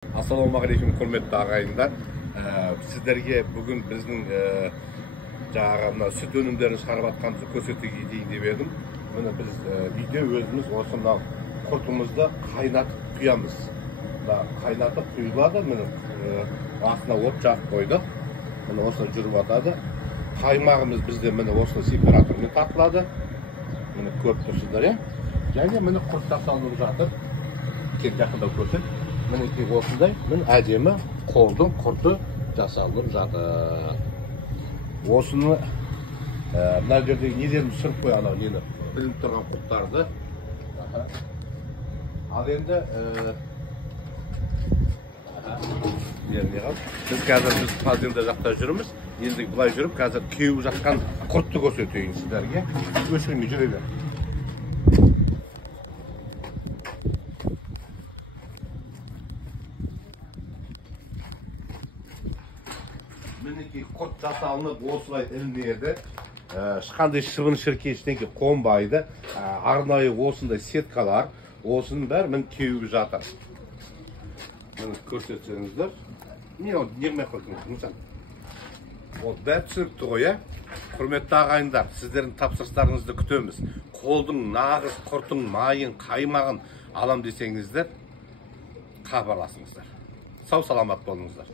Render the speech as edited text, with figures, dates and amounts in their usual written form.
Assalamualaikum құрметті ағайындар. Сіздерге бүгін біздің жаңағы сүт өнімдерін шығарып жатқанымызды көрсете кетейін деп едім. Міне біз үйде өзіміз осы мынау құртымызды қайнатып құямыз. Қайнатып құйылады, міне астына от жағып қойдық. Міне осылай жүріп жатады. Қаймағымыз бізде міне осы температурмен тартылады. Міне көріп тұрсыздар, иә? Және міне құрт жасалынып жатыр. Кел жақындау көрсет. Мінекей осындай, міне әдемі қолдың құрты жасалынып жатыр. Осыны мына жерде неден түсіріп қой, анау нені білініп тұрған құрттарды. Ал енді біз қазір пазенде жақта жүрміз. Енді бұлай жүріп, қазір кеуіп жатқан құртты көрсетейін сіздерге. Өшірмей жүре бер. Мінекей құрт жасалынып осылай ілінеді. Ешқандай шыбын шіркей ештеңе қонбайды. Арнайы осындай сеткалар, осының бәрі міне кеуіп жатыр. Міне көрсетсеңіздер. Не неғмей қойдыңыз, Мұсан? Ол бәрі түсінікті ғой, иә? Құрметті ағайындар, сіздердің тапсырыстарыңызды күтеміз. Қолдың нағыз құртың майын, қаймағын алам десеңіздер, хабарласыңыздар. Сау саламат болыңыздар.